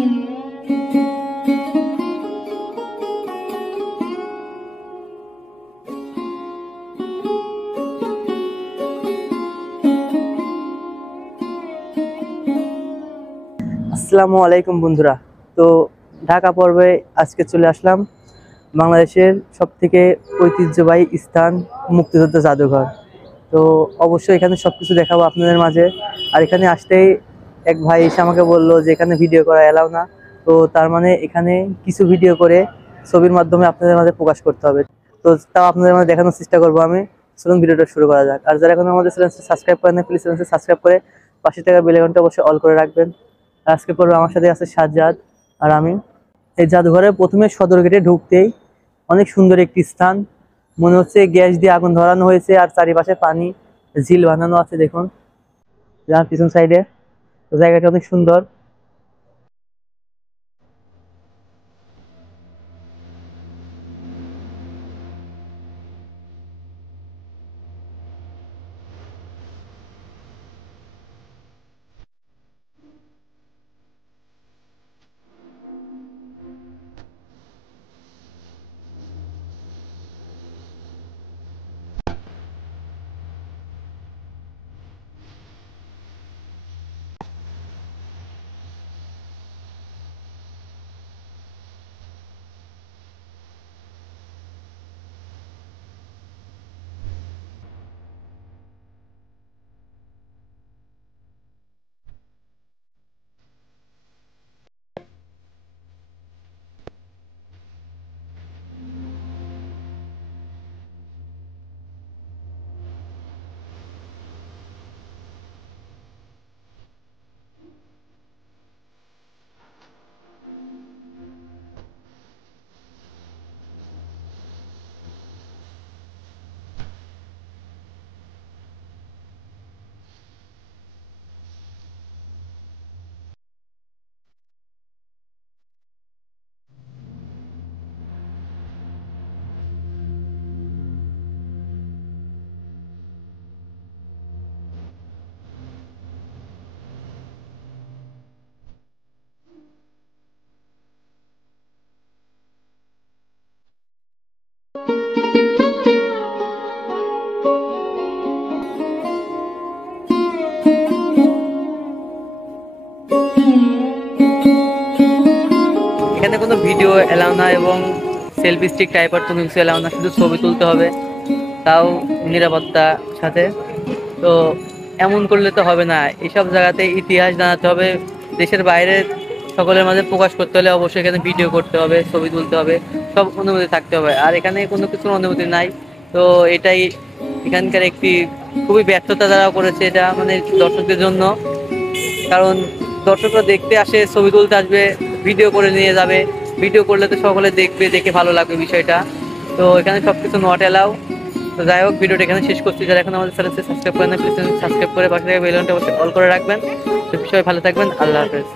আসসালামু আলাইকুম বন্ধুরা। তো ঢাকা পর্বে আজকে চলে আসলাম বাংলাদেশের সবথেকে ঐতিহ্যবাহী স্থান মুক্তিযোদ্ধা জাদুঘর। তো অবশ্যই এখানে সবকিছু দেখাবো আপনাদের মাঝে। আর এখানে আসতেই এক ভাই এসে আমাকে বললো যে এখানে ভিডিও করা এলাও না। তো তার মানে এখানে কিছু ভিডিও করে ছবির মাধ্যমে আপনাদের মাঝে প্রকাশ করতে হবে। তো তাও আপনাদের মাঝে দেখানোর চেষ্টা করবো আমি। চলুন ভিডিওটা শুরু করা যাক। আর যারা এখন আমাদের চ্যানেলটি সাবস্ক্রাইব করেন না, প্লিজ চ্যানেলটি সাবস্ক্রাইব করে পাশে থাকা বেল আইকনটা অবশ্যই অল করে রাখবেন। আজকে পর্বে আমার সাথে আছে সাজ্জাদ আর আমি। এই জাদুঘরে প্রথমে সদর গেটে ঢুকতেই অনেক সুন্দর একটি স্থান, মনে হচ্ছে গ্যাস দিয়ে আগুন ধরানো হয়েছে আর চারিপাশে পানি ঝিল বানানো আছে। দেখুন যার পিছন সাইডে জায়গাটা অনেক সুন্দর। এখানে কোনো ভিডিও এলাও না এবং সেলফি স্টিক টাইপের কোনো কিছু এলাও না, শুধু ছবি তুলতে হবে, তাও নিরাপত্তার সাথে। তো এমন করলে তো হবে না, এইসব জায়গাতে ইতিহাস জানাতে হবে, দেশের বাইরে সকলের মাঝে প্রকাশ করতে হলে অবশ্যই এখানে ভিডিও করতে হবে, ছবি তুলতে হবে, সব অনুমতি থাকতে হবে। আর এখানে কোনো কিছুর অনুমতি নাই। তো এটাই এখানকার একটি খুবই ব্যর্থতা দ্বারা করেছে এটা, মানে দর্শকদের জন্য। কারণ দর্শকরা দেখতে আসে, ছবি তুলতে আসবে, ভিডিও করে নিয়ে যাবে। ভিডিও করলে তো সকলে দেখবে, দেখে ভালো লাগবে বিষয়টা। তো এখানে সবকিছু নট এলাও। তো যাই হোক, ভিডিওটা এখানে শেষ করছি। যারা এখন আমাদের চ্যানেলটি সাবস্ক্রাইব করেন না, প্লিজ সাবস্ক্রাইব করে পাশে থেকে বেল আইকনটা অবশ্যই অল করে রাখবেন। তো সবাই ভালো থাকবেন। আল্লাহ হাফেজ।